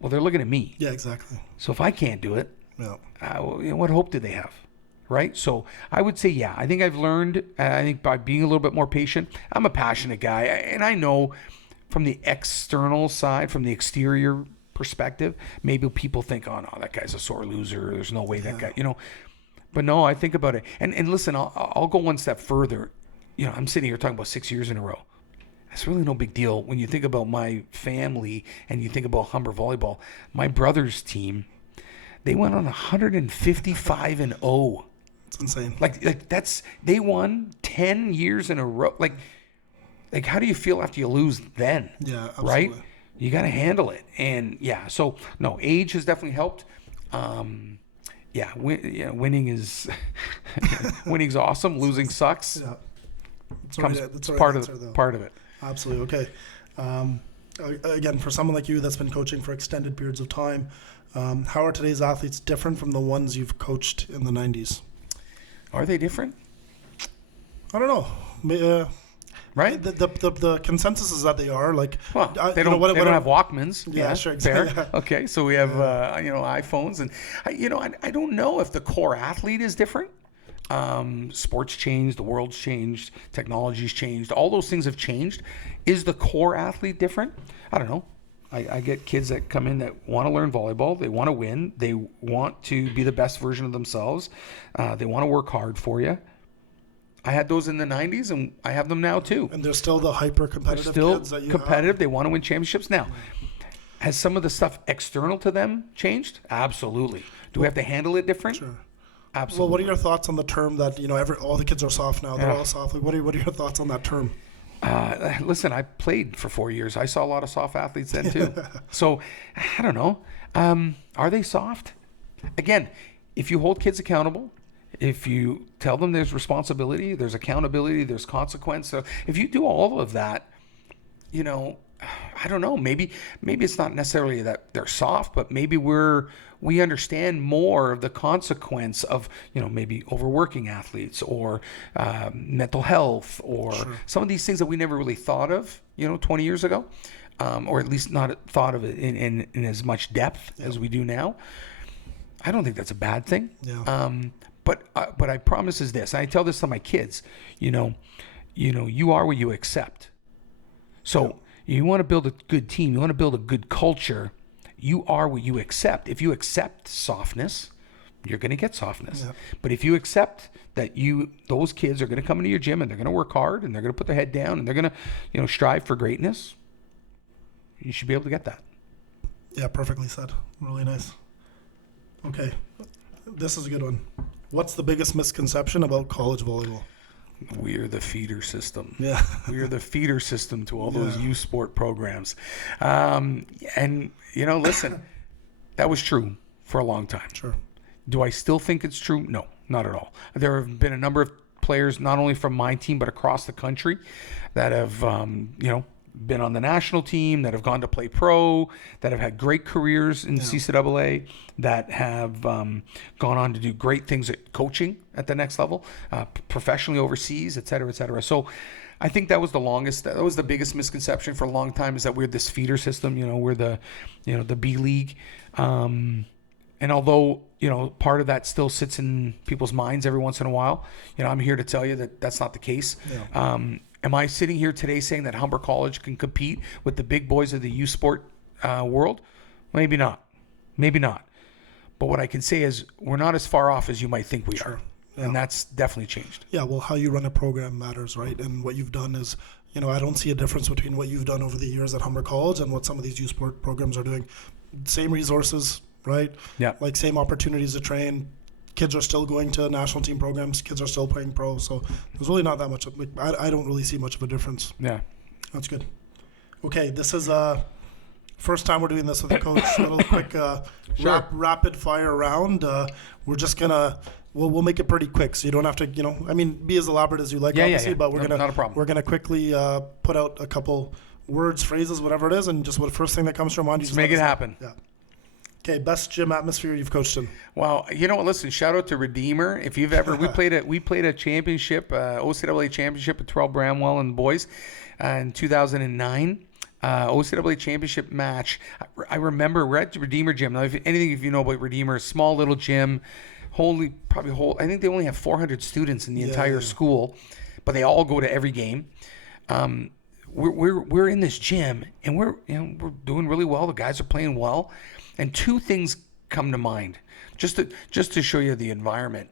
Well, they're looking at me. Yeah, exactly. So if I can't do it, what hope do they have, right? So I would say, I think I've learned, I think by being a little bit more patient. I'm a passionate guy, and I know from the external side, from the exterior perspective, maybe people think, oh, no, that guy's a sore loser. There's no way that guy, But no, I think about it. And listen, I'll go one step further. I'm sitting here talking about 6 years in a row. That's really no big deal when you think about my family and you think about Humber Volleyball. My brother's team, they went on 155-0. It's insane. Like they won 10 years in a row. Like how do you feel after you lose then? Yeah, absolutely. Right? You got to handle it. And so no, age has definitely helped. Winning's awesome. Losing sucks. Yeah. It's part of it. Absolutely. Okay. Again, for someone like you that's been coaching for extended periods of time, how are today's athletes different from the ones you've coached in the 90s? Are they different? I don't know. Right? The consensus is that they are. Like, well, they don't have Walkmans. Yeah, sure. Exactly. Fair. Okay, so we have iPhones, and I don't know if the core athlete is different. Sports changed, the world's changed, technology's changed, all those things have changed. Is the core athlete different? I don't know. I get kids that come in that want to learn volleyball. They want to win. They want to be the best version of themselves. They want to work hard for you. I had those in the 90s, and I have them now too. And they're still the hyper-competitive kids that you competitive. have. They want to win championships. Now, has some of the stuff external to them changed? Absolutely. Do we have to handle it different? Sure. Absolutely. Well, what are your thoughts on the term that, all the kids are soft now? They're all soft. Like, what are your thoughts on that term? Listen, I played for 4 years. I saw a lot of soft athletes then too. So, I don't know. Are they soft? Again, if you hold kids accountable, if you tell them there's responsibility, there's accountability, there's consequence. So if you do all of that, I don't know. Maybe it's not necessarily that they're soft, but maybe we understand more of the consequence of, maybe overworking athletes or mental health or some of these things that we never really thought of, 20 years ago, or at least not thought of it in as much depth as we do now. I don't think that's a bad thing. Yeah. But I promise is this, and I tell this to my kids, you are what you accept. So you want to build a good team, you want to build a good culture, you are what you accept. If you accept softness, you're going to get softness. Yeah. But if you accept that those kids are going to come into your gym and they're going to work hard and they're going to put their head down and they're going to, strive for greatness, you should be able to get that. Yeah, perfectly said. Really nice. Okay, this is a good one. What's the biggest misconception about college volleyball? We're the feeder system. Yeah. We're the feeder system to all those youth sport programs. And, listen, that was true for a long time. Sure. Do I still think it's true? No, not at all. There have been a number of players, not only from my team, but across the country that have, been on the national team, that have gone to play pro, that have had great careers in CCAA, that have gone on to do great things at coaching at the next level, professionally overseas, et cetera, et cetera. So I think that was the biggest misconception for a long time, is that we're this feeder system, we're the B League. And although, part of that still sits in people's minds every once in a while, I'm here to tell you that that's not the case. Yeah. Am I sitting here today saying that Humber College can compete with the big boys of the youth sport world? Maybe not. But what I can say is we're not as far off as you might think we are. Yeah. And that's definitely changed. Yeah, well, how you run a program matters, right? And what you've done is, I don't see a difference between what you've done over the years at Humber College and what some of these youth sport programs are doing. Same resources, right? Yeah. Like same opportunities to train. Kids are still going to national team programs. Kids are still playing pro. So there's really not that much. I don't really see much of a difference. Yeah. That's good. Okay, this is first time we're doing this with a coach. A little quick rapid fire round. We're just going to, we'll make it pretty quick. So you don't have to, be as elaborate as you like, obviously. But we're not a problem. We're going to quickly put out a couple words, phrases, whatever it is. And just what first thing that comes to your mind. Just make it happen. Yeah. Okay, best gym atmosphere you've coached in. Well, listen, shout out to Redeemer. If you've ever, we played a championship, OCAA championship at Terrell Bramwell and boys in 2009. OCAA championship match. I remember we're at Redeemer Gym. Now, if you know about Redeemer, small little gym, I think they only have 400 students in the entire school, but they all go to every game. We're in this gym and we're doing really well. The guys are playing well. And two things come to mind, just to show you the environment.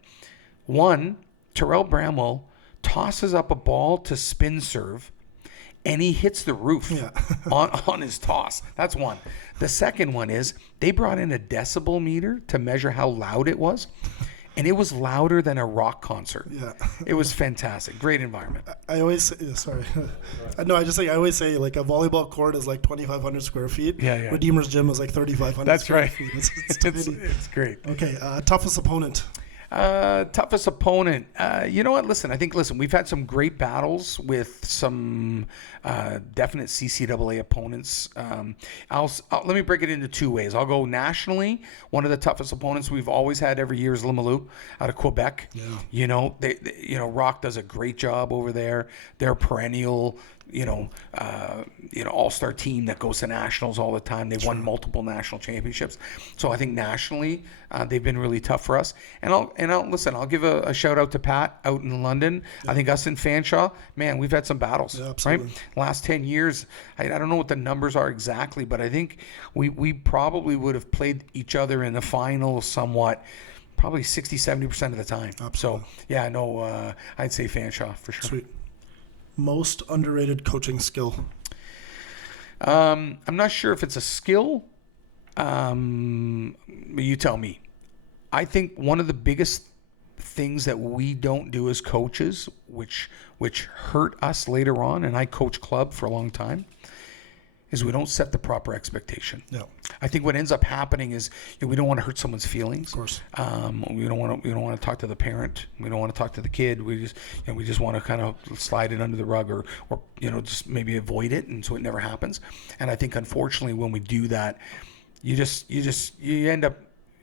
One, Terrell Bramwell tosses up a ball to spin serve, and he hits the roof on his toss. That's one. The second one is they brought in a decibel meter to measure how loud it was. And it was louder than a rock concert. Yeah. It was fantastic. Great environment. I always say, I always say like a volleyball court is like 2,500 square feet. Yeah. Redeemer's gym is like 3,500 That's square right. feet. It's great. Okay. Toughest opponent. Toughest opponent. You know what? Listen, we've had some great battles with some definite CCAA opponents. Let me break it into two ways. I'll go nationally. One of the toughest opponents we've always had every year is Limoilou out of Quebec. Yeah. They Rock does a great job over there. They're perennial. All-star team that goes to nationals all the time. They've won multiple national championships. So I think nationally, they've been really tough for us. And I'll give a shout out to Pat out in London. Yeah. I think us in Fanshawe, man, we've had some battles, right? Last 10 years, I don't know what the numbers are exactly, but I think we probably would have played each other in the final somewhat, probably 60-70% of the time. Absolutely. So I'd say Fanshawe for sure. Sweet. Most underrated coaching skill? I'm not sure if it's a skill. You tell me. I think one of the biggest things that we don't do as coaches, which hurt us later on, and I coached club for a long time, is we don't set the proper expectation. Yeah. I think what ends up happening is we don't want to hurt someone's feelings. Of course. We don't want to talk to the parent. We don't want to talk to the kid. We just want to kind of slide it under the rug or just maybe avoid it, and so it never happens. And I think unfortunately when we do that, you end up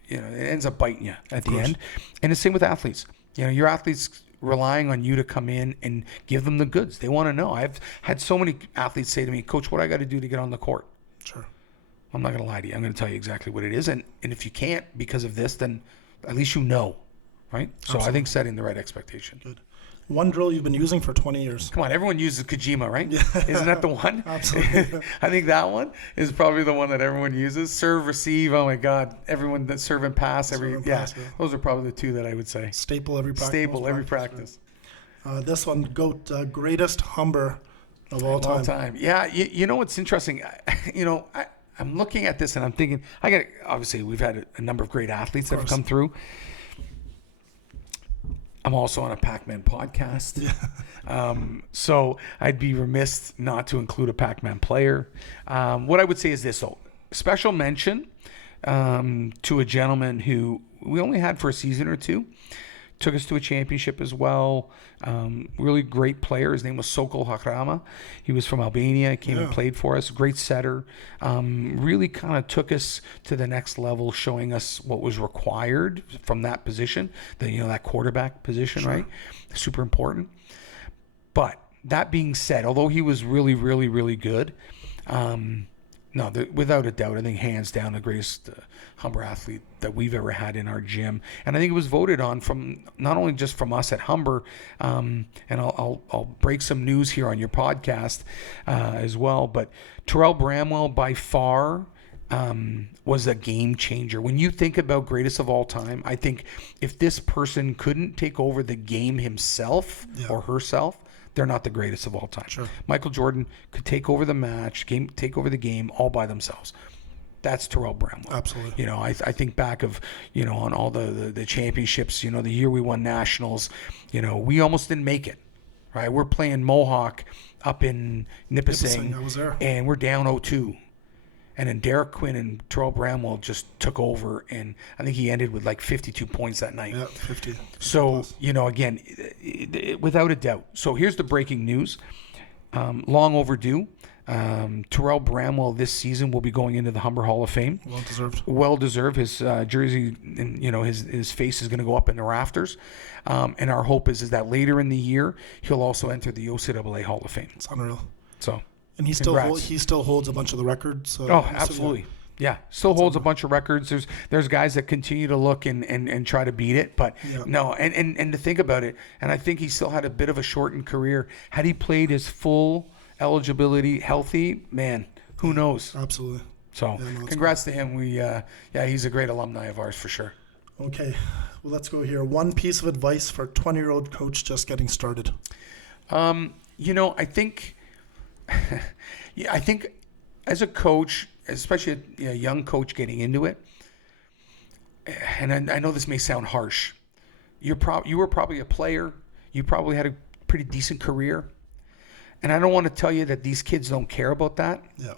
it ends up biting you at the end. And the same with athletes. Your athletes relying on you to come in and give them the goods. They want to know. I've had so many athletes say to me, Coach, what I got to do to get on the court? Sure. I'm not going to lie to you. I'm going to tell you exactly what it is. And if you can't because of this, then at least right? So Absolutely. I think setting the right expectation. Good. One drill you've been using for 20 years. Come on, everyone uses Kojima, right? Yeah. Isn't that the one? Absolutely. I think that one is probably the one that everyone uses. Serve, receive, oh my God. Everyone that serve and pass. Pass, yeah. Those are probably the two that I would say. Staple every practice. Staple every practice. This one, GOAT, greatest Humber of all time. Yeah, you know what's interesting? I'm looking at this and I'm thinking, obviously we've had a number of great athletes that have come through. I'm also on a Pac-Man podcast. Yeah. So I'd be remiss not to include a Pac-Man player. What I would say is this, though. Special mention to a gentleman who we only had for a season or two. Took us to a championship as well. Really great player. His name was Sokol Hakrama. He was from Albania. Came and played for us. Great setter. Really kind of took us to the next level, showing us what was required from that position. That quarterback position, right? Super important. But that being said, although he was really, really, really good, without a doubt, I think hands down the greatest Humber athlete that we've ever had in our gym. And I think it was voted on from not only just from us at Humber, and I'll break some news here on your podcast as well, but Terrell Bramwell by far was a game changer. When you think about greatest of all time, I think if this person couldn't take over the game himself or herself, they're not the greatest of all time. Sure. Michael Jordan could take over the match, take over the game all by themselves. That's Terrell Bramwell. Absolutely. I think back of, on all the championships, the year we won nationals, we almost didn't make it, right? We're playing Mohawk up in Nipissing. I was there. And we're down 0-2. And then Derek Quinn and Terrell Bramwell just took over, and I think he ended with like 52 points that night. Yeah, 50. So, again, without a doubt. So here's the breaking news. Long overdue. Terrell Bramwell this season will be going into the Humber Hall of Fame. Well deserved. His jersey and his face is going to go up in the rafters. And our hope is that later in the year he'll also enter the OCAA Hall of Fame. It's unreal. So. And he still holds a bunch of the records. Absolutely. Yeah, still holds a bunch of records. There's guys that continue to look and try to beat it, but no. And to think about it, and I think he still had a bit of a shortened career. Had he played his full eligibility healthy, man, who knows? Absolutely. So congrats to him. He's a great alumni of ours for sure. Okay, well, let's go here. One piece of advice for a 20-year-old coach just getting started. I think as a coach, especially a young coach getting into it, and I know this may sound harsh, you were probably a player. You probably had a pretty decent career. And I don't want to tell you that these kids don't care about that. Yeah.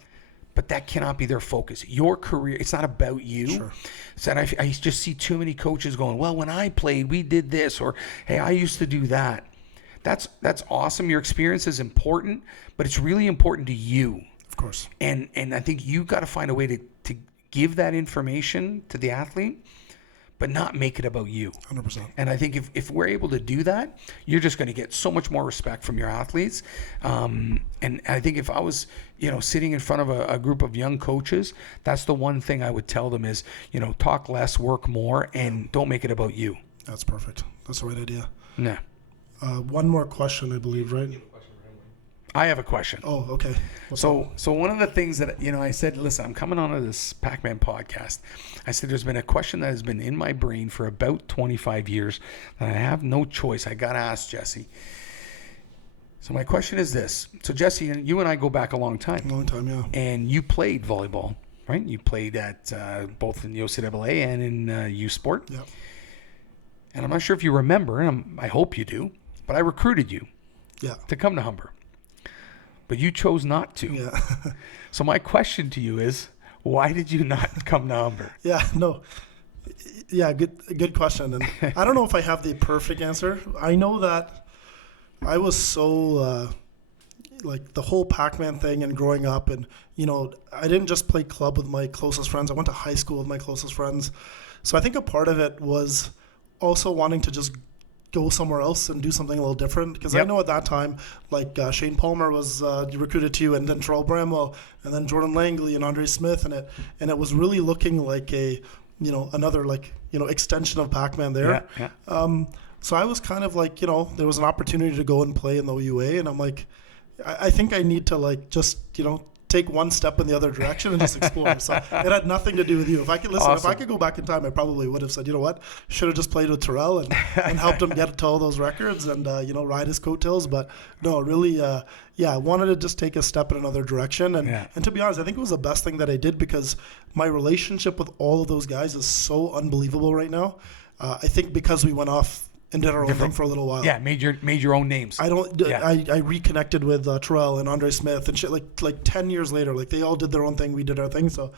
But that cannot be their focus. Your career, it's not about you. Sure. So I just see too many coaches going, well, when I played, we did this, or hey, I used to do that. That's awesome. Your experience is important, but it's really important to you. Of course. And I think you got to find a way to give that information to the athlete, but not make it about you. 100%. And I think if we're able to do that, you're just going to get so much more respect from your athletes. And I think if I was, sitting in front of a group of young coaches, that's the one thing I would tell them is, talk less, work more, and don't make it about you. That's perfect. That's the right idea. Yeah. One more question, I believe, right? I have a question. Oh, okay. So one of the things that, I said, listen, I'm coming on to this Pac-Man podcast. I said, there's been a question that has been in my brain for about 25 years that I have no choice. I got to ask Jessy. So my question is this. So Jessy, you and I go back a long time. Long time, yeah. And you played volleyball, right? You played at both in the OCAA and in U Sport. Yep. And I'm not sure if you remember, and I hope you do, but I recruited you to come to Humber. but you chose not to. Yeah. So my question to you is, why did you not come to Humber? Yeah, no. Yeah, good question. And I don't know if I have the perfect answer. I know that I was so like the whole Pac-Man thing and growing up, and I didn't just play club with my closest friends. I went to high school with my closest friends. So I think a part of it was also wanting to just go somewhere else and do something a little different, because I know at that time, like Shane Palmer was recruited to you, and then Terrell Bramwell, and then Jordan Langley and Andre Smith, and it was really looking like a another extension of Pac-Man there. So I was kind of like, there was an opportunity to go and play in the OUA, and I'm like, I think I need to just take one step in the other direction and just explore. So it had nothing to do with you. If I could listen, Awesome. if I could go back in time, I probably would have said, you know what, should have just played with Terrell and helped him get to all those records and ride his coattails. But no, really, I wanted to just take a step in another direction. And to be honest, I think it was the best thing that I did, because my relationship with all of those guys is so unbelievable right now. I think because we went off and did our own thing for a little while. Yeah, made your own names. I reconnected with Terrell and Andre Smith and shit like 10 years later. Like, they all did their own thing, we did our thing. So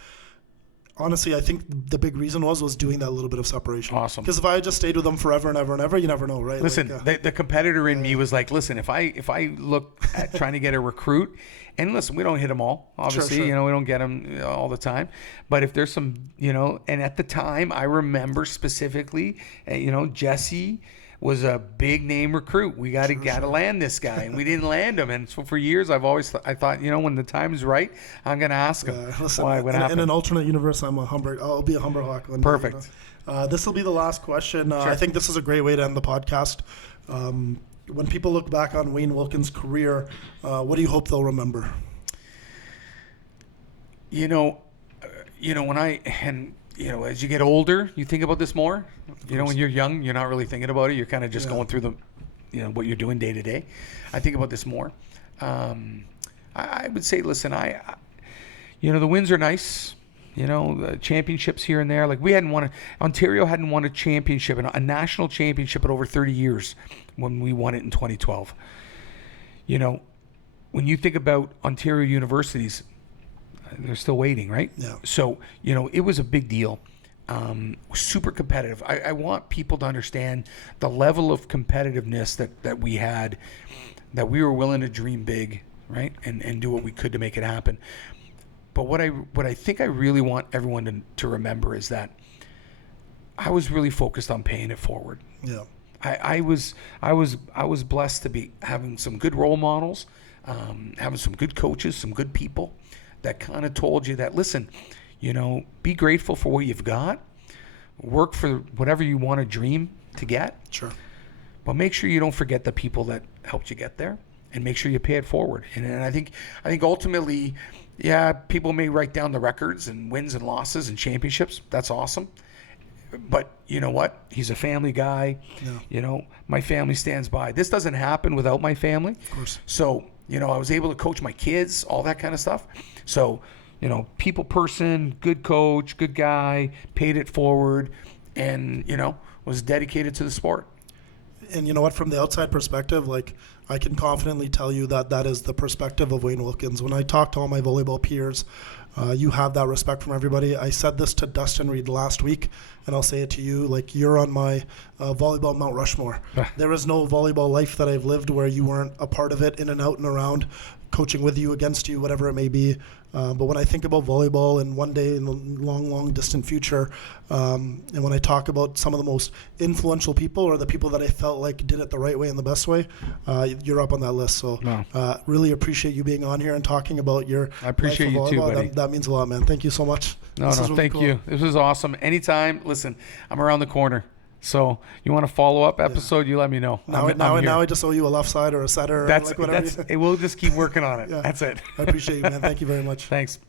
honestly, I think the big reason was doing that little bit of separation. Awesome. Because if I had just stayed with them forever and ever and ever, you never know, right? Listen, the competitor in me was like, listen, if I look at trying to get a recruit, and listen, we don't hit them all, obviously, Sure. we don't get them all the time. But if there's some, and at the time, I remember specifically, Jessy was a big name recruit. We got to land this guy, and we didn't land him. And so for years, I thought, when the time is right, I'm going to ask him listen, what happened. In an alternate universe, I'll be a Humber Hawk one day, Perfect. This will be the last question. I think this is a great way to end the podcast. When people look back on Wayne Wilkins' career, what do you hope they'll remember? As you get older, you think about this more. When you're young, you're not really thinking about it. You're kind of just going through what you're doing day to day. I think about this more. I would say, listen, the wins are nice. The championships here and there. Like, Ontario hadn't won a championship, a national championship in over 30 years when we won it in 2012. When you think about Ontario universities, they're still waiting, right? Yeah. So, it was a big deal. Super competitive. I want people to understand the level of competitiveness that we had, that we were willing to dream big, right? And do what we could to make it happen. But what I think I really want everyone to remember is that I was really focused on paying it forward. Yeah. I was blessed to be having some good role models, having some good coaches, some good people that kind of told you that, listen, be grateful for what you've got, work for whatever you want to dream to get. Sure. But make sure you don't forget the people that helped you get there, and make sure you pay it forward. And I think ultimately, people may write down the records and wins and losses and championships. That's awesome. But you know what? He's a family guy. Yeah. My family stands by. This doesn't happen without my family. Of course. So, I was able to coach my kids, all that kind of stuff. So, people person, good coach, good guy, paid it forward, and, was dedicated to the sport. And you know what? From the outside perspective, I can confidently tell you that is the perspective of Wayne Wilkins. When I talk to all my volleyball peers, you have that respect from everybody. I said this to Dustin Reed last week, and I'll say it to you. You're on my volleyball Mount Rushmore. There is no volleyball life that I've lived where you weren't a part of it, in and out and around, coaching with you, against you, whatever it may be. But when I think about volleyball and one day in the long, long distant future, and when I talk about some of the most influential people, or the people that I felt like did it the right way and the best way, you're up on that list. So really appreciate you being on here and talking about your I appreciate life of you too, volleyball. buddy. That means a lot, man. Thank you so much. No, thank you. This was awesome. Anytime, listen, I'm around the corner. So you want a follow-up episode, you let me know. Now I just owe you a left side or a setter. We'll just keep working on it. That's it. I appreciate you, man. Thank you very much. Thanks.